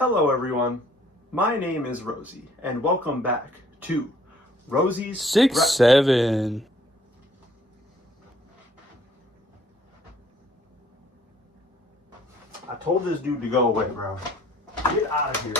Hello everyone, my name is Rosie, and welcome back to Rosie's 6-7. I told this dude to go away, bro. Get out of here.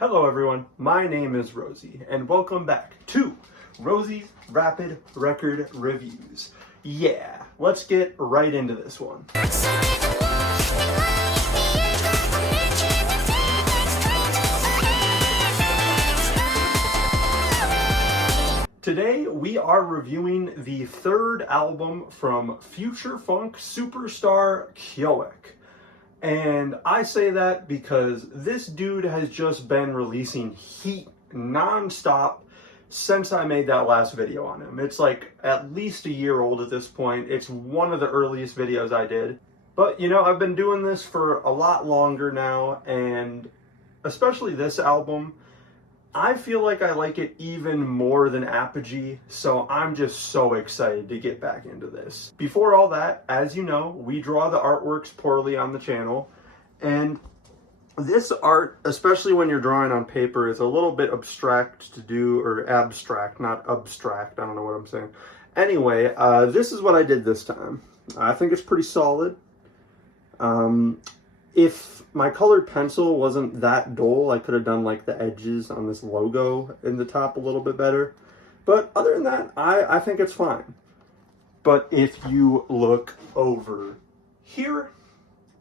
Hello everyone, my name is Rosie, and welcome back to Rosie's Rapid Record Reviews. Yeah, let's get right into this one. Today we are reviewing the third album from future funk superstar Kouek. And I say that because this dude has just been releasing heat non-stop since I made that last video on him. It's like at least a year old at this point. It's one of the earliest videos I did. But you know, I've been doing this for a lot longer now, and especially this album, I feel like I like it even more than AOTY, so I'm just so excited to get back into this. Before all that, as you know, we draw the artworks poorly on the channel, and this art, especially when you're drawing on paper, is a little bit abstract to do, or abstract, not abstract, I don't know what I'm saying. Anyway, this is what I did this time. I think it's pretty solid. If my colored pencil wasn't that dull, I could have done like the edges on this logo in the top a little bit better. But other than that, I think it's fine. But if you look over here,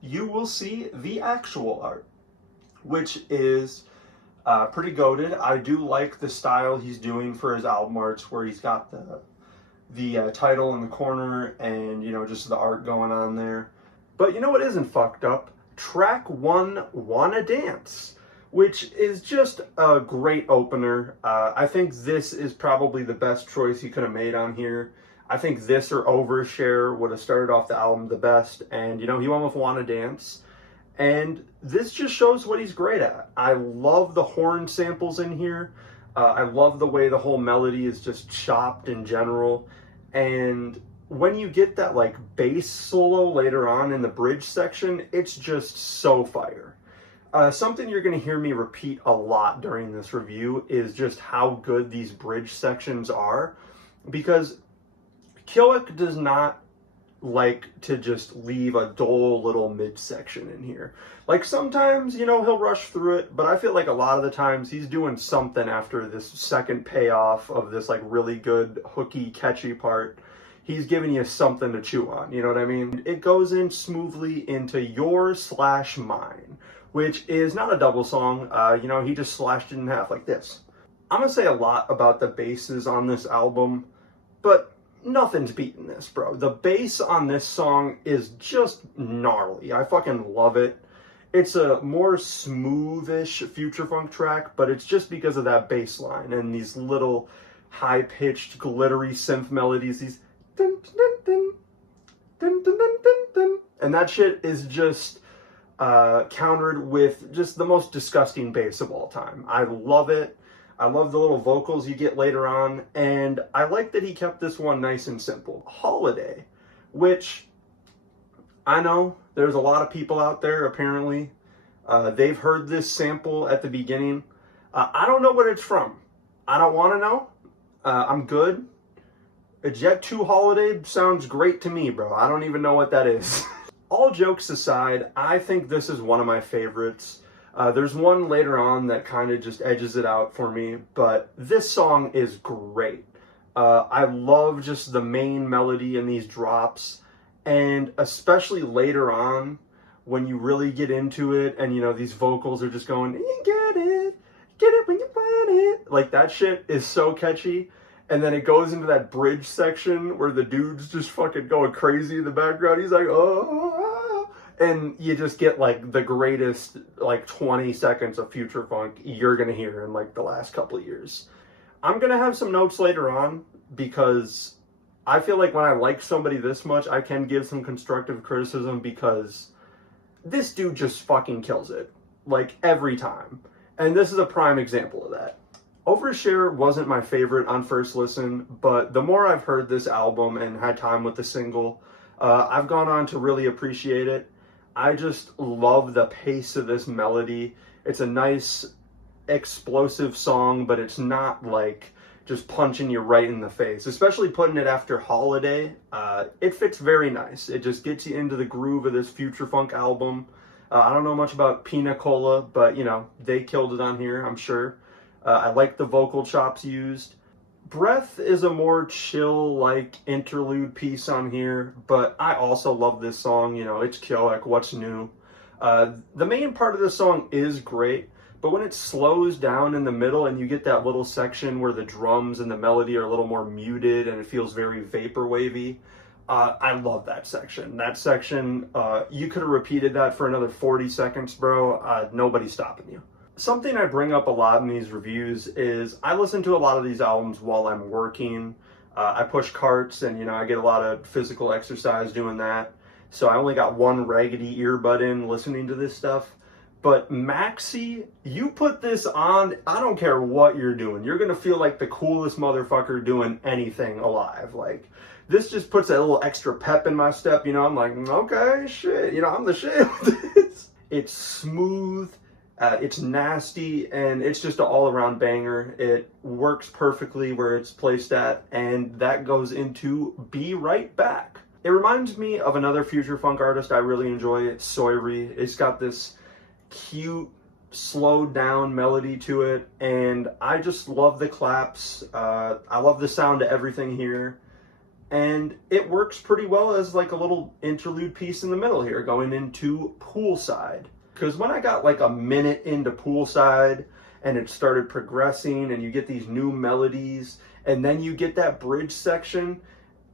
you will see the actual art, which is pretty goated. I do like the style he's doing for his album arts, where he's got the title in the corner and, you know, just the art going on there. But you know what isn't fucked up? Track 1, Wanna Dance, which is just a great opener. I think this is probably the best choice he could have made on here. I think this or Overshare would have started off the album the best, and you know, he went with Wanna Dance. And this just shows what he's great at. I love the horn samples in here. I love the way the whole melody is just chopped in general. And when you get that like bass solo later on in the bridge section, it's just so fire. Something you're going to hear me repeat a lot during this review is just how good these bridge sections are, because Kouek does not like to just leave a dull little midsection in here. Like sometimes, you know, he'll rush through it, but I feel like a lot of the times he's doing something after this second payoff of this like really good hooky catchy part. He's giving you something to chew on, you know what I mean? It goes in smoothly into Yours/Mine, which is not a double song. You know, he just slashed it in half like this. I'm gonna say a lot about the basses on this album, but nothing's beating this, bro. The bass on this song is just gnarly. I fucking love it. It's a more smoothish future funk track, but it's just because of that bass line and these little high-pitched, glittery synth melodies, these dun, dun, dun, dun, dun, dun, dun, dun. And that shit is just countered with just the most disgusting bass of all time. I love it. I love the little vocals you get later on, and I like that he kept this one nice and simple. Holiday, which I know there's a lot of people out there, apparently, they've heard this sample at the beginning. I don't know what it's from. I don't want to know. I'm good. A Jet 2 Holiday sounds great to me, bro. I don't even know what that is. All jokes aside, I think this is one of my favorites. There's one later on that kind of just edges it out for me, but this song is great. I love just the main melody and these drops, and especially later on when you really get into it and, you know, these vocals are just going, you get it when you want it. Like, that shit is so catchy. And then it goes into that bridge section where the dude's just fucking going crazy in the background. He's like, oh, and you just get like the greatest like 20 seconds of future funk you're gonna hear in like the last couple of years. I'm gonna have some notes later on because I feel like when I like somebody this much, I can give some constructive criticism, because this dude just fucking kills it like every time. And this is a prime example of that. Overshare wasn't my favorite on first listen, but the more I've heard this album and had time with the single, I've gone on to really appreciate it. I just love the pace of this melody. It's a nice, explosive song, but it's not like just punching you right in the face. Especially putting it after Holiday, it fits very nice. It just gets you into the groove of this future funk album. I don't know much about Pina Cola, but you know, they killed it on here, I'm sure. I like the vocal chops used. Breath is a more chill, like, interlude piece on here, but I also love this song. You know, it's Kouek, what's new? The main part of the song is great, but when it slows down in the middle and you get that little section where the drums and the melody are a little more muted and it feels very vaporwavy, I love that section. That section, you could have repeated that for another 40 seconds, bro. Nobody's stopping you. Something I bring up a lot in these reviews is I listen to a lot of these albums while I'm working. I push carts and, you know, I get a lot of physical exercise doing that. So I only got one raggedy earbud in listening to this stuff. But Maxi, you put this on, I don't care what you're doing. You're going to feel like the coolest motherfucker doing anything alive. Like, this just puts that little extra pep in my step. You know, I'm like, okay, shit. You know, I'm the shit with this. It's smooth. It's nasty, and it's just an all-around banger. It works perfectly where it's placed at, and that goes into Be Right Back. It reminds me of another future funk artist I really enjoy. It's Soiri. It's got this cute, slowed down melody to it, and I just love the claps. I love the sound of everything here, and it works pretty well as like a little interlude piece in the middle here, going into Poolside. Because when I got like a minute into Poolside and it started progressing and you get these new melodies and then you get that bridge section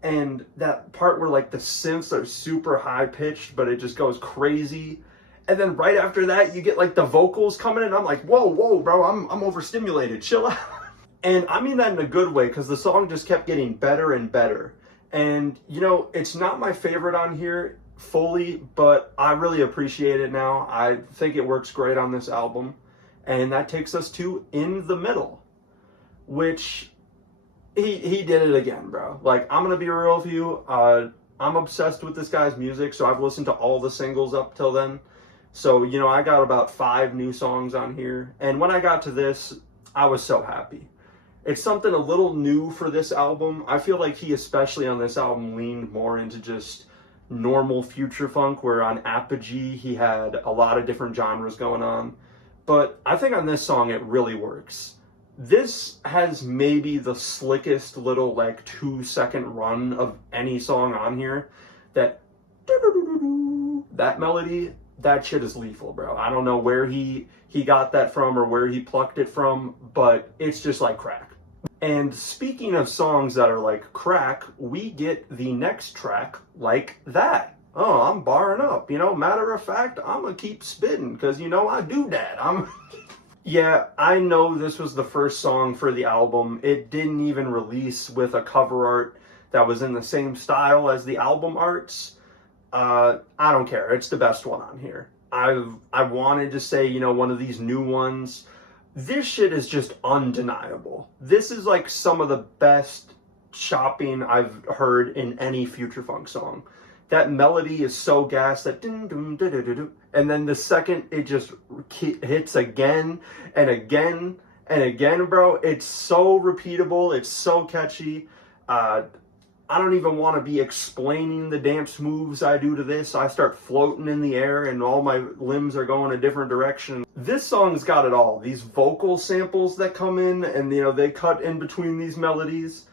and that part where like the synths are super high pitched but it just goes crazy, and then right after that you get like the vocals coming in, I'm like, whoa bro, I'm overstimulated, chill out. And I mean that in a good way, because the song just kept getting better and better. And you know, it's not my favorite on here fully, but I really appreciate it now. I think it works great on this album. And that takes us to In the Middle, which he did it again, bro. Like, I'm gonna be real with you, I'm obsessed with this guy's music, so I've listened to all the singles up till then. So, you know, I got about 5 new songs on here, and when I got to this, I was so happy. It's something a little new for this album. I feel like he, especially on this album, leaned more into just normal future funk, where on Apogee he had a lot of different genres going on. But I think on this song it really works. This has maybe the slickest little like 2-second run of any song on here. That melody, that shit is lethal, bro. I don't know where he got that from or where he plucked it from, but it's just like crack. And speaking of songs that are like crack, we get the next track like that. Oh, I'm barring up. You know, matter of fact, I'm gonna keep spitting because, you know, I do that. Yeah, I know this was the first song for the album. It didn't even release with a cover art that was in the same style as the album arts. I don't care. It's the best one on here. I wanted to say, you know, one of these new ones. This shit is just undeniable. This is like some of the best chopping I've heard in any future funk song. That melody is so gas, that dun, dun, dun, dun, dun, dun. And then the second it just hits again and again and again, bro. It's so repeatable. It's so catchy. I don't even want to be explaining the dance moves I do to this. I start floating in the air and all my limbs are going a different direction. This song's got it all. These vocal samples that come in and, you know, they cut in between these melodies.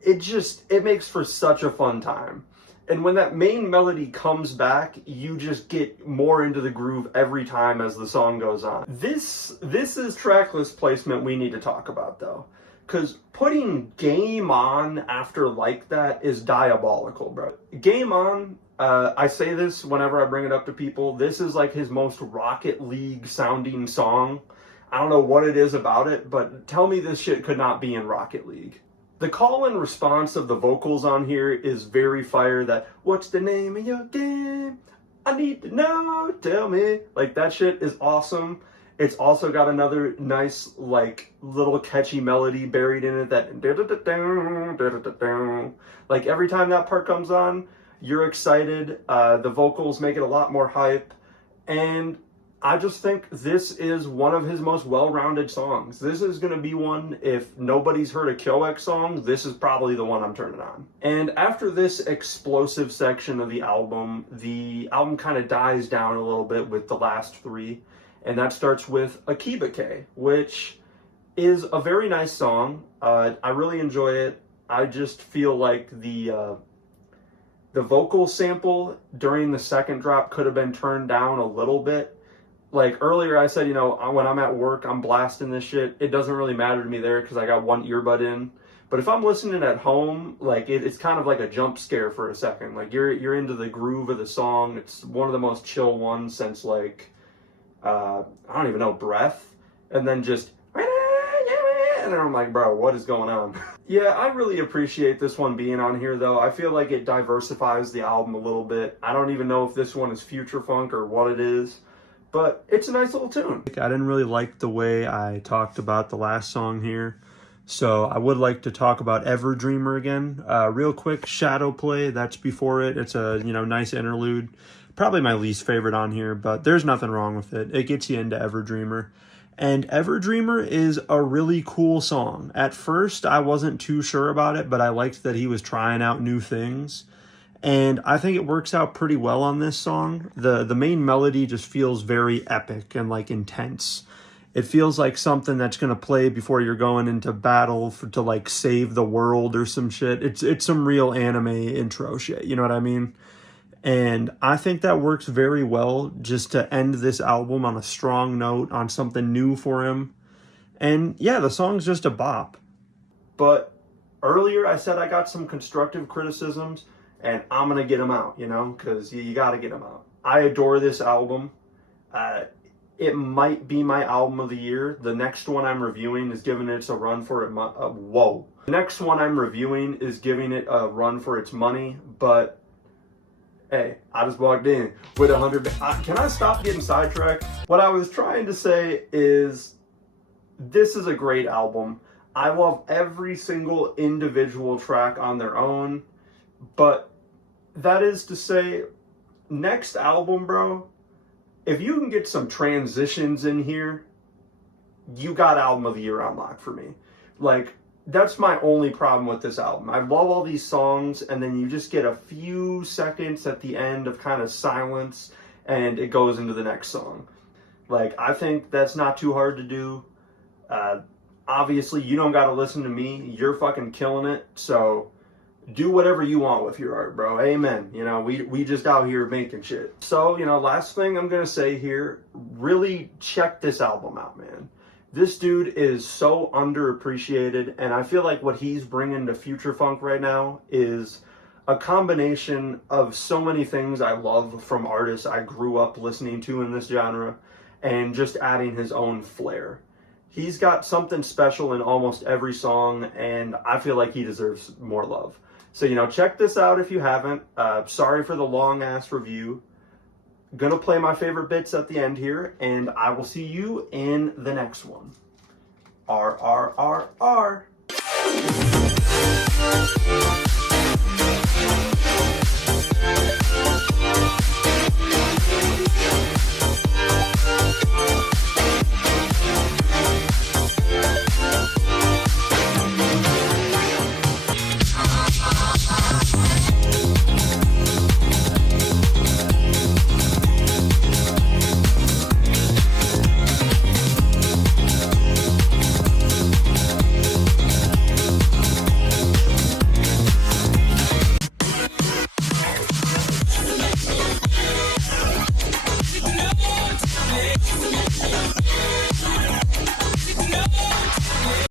It makes for such a fun time. And when that main melody comes back, you just get more into the groove every time as the song goes on. This is tracklist placement we need to talk about, though. Because putting Game On after Like That is diabolical, bro. Game On, I say this whenever I bring it up to people, this is like his most Rocket League sounding song. I don't know what it is about it, but tell me this shit could not be in Rocket League. The call and response of the vocals on here is very fire. That, what's the name of your game? I need to know, tell me. Like, that shit is awesome. It's also got another nice, like, little catchy melody buried in it that, like, every time that part comes on, you're excited. The vocals make it a lot more hype. And I just think this is one of his most well-rounded songs. This is going to be one, if nobody's heard a Kouek song, this is probably the one I'm turning on. And after this explosive section of the album kind of dies down a little bit with the last three. And that starts with Akibake, which is a very nice song. I really enjoy it. I just feel like the vocal sample during the second drop could have been turned down a little bit. Like earlier I said, you know, when I'm at work, I'm blasting this shit. It doesn't really matter to me there because I got one earbud in. But if I'm listening at home, like it's kind of like a jump scare for a second. Like you're into the groove of the song. It's one of the most chill ones since like, I don't even know, Breath. And then just, and then I'm like, bro, what is going on? Yeah, I really appreciate this one being on here though. I feel like it diversifies the album a little bit. I don't even know if this one is future funk or what it is, but it's a nice little tune. I didn't really like the way I talked about the last song here, so I would like to talk about Ever Dreamer again. Real quick, Shadow Play, that's before it. It's a, you know, nice interlude. Probably my least favorite on here, but there's nothing wrong with it. It gets you into Ever Dreamer. And Ever Dreamer is a really cool song. At first, I wasn't too sure about it, but I liked that he was trying out new things. And I think it works out pretty well on this song. The main melody just feels very epic and like intense. It feels like something that's going to play before you're going into battle to like save the world or some shit. It's some real anime intro shit, you know what I mean? And I think that works very well just to end this album on a strong note, on something new for him. And yeah, the song's just a bop. But earlier I said I got some constructive criticisms, and I'm going to get them out, you know, because you got to get them out. I adore this album. It might be my album of the year. The next one I'm reviewing is giving it a run for it. Whoa. The next one I'm reviewing is giving it a run for its money, but hey, I just walked in with 100. Can I stop getting sidetracked? What I was trying to say is this is a great album. I love every single individual track on their own, but that is to say, next album, bro, if you can get some transitions in here, you got album of the year on lock for me. Like, that's my only problem with this album. I love all these songs, and then you just get a few seconds at the end of kind of silence, and it goes into the next song. Like, I think that's not too hard to do. Obviously, you don't got to listen to me. You're fucking killing it, so do whatever you want with your art, bro. Amen. You know, we just out here making shit. So, you know, last thing I'm going to say here, really check this album out, man. This dude is so underappreciated, and I feel like what he's bringing to future funk right now is a combination of so many things I love from artists I grew up listening to in this genre, and just adding his own flair. He's got something special in almost every song, and I feel like he deserves more love. So, you know, check this out if you haven't. Sorry for the long-ass review. Gonna play my favorite bits at the end here, and I will see you in the next one. RRRR.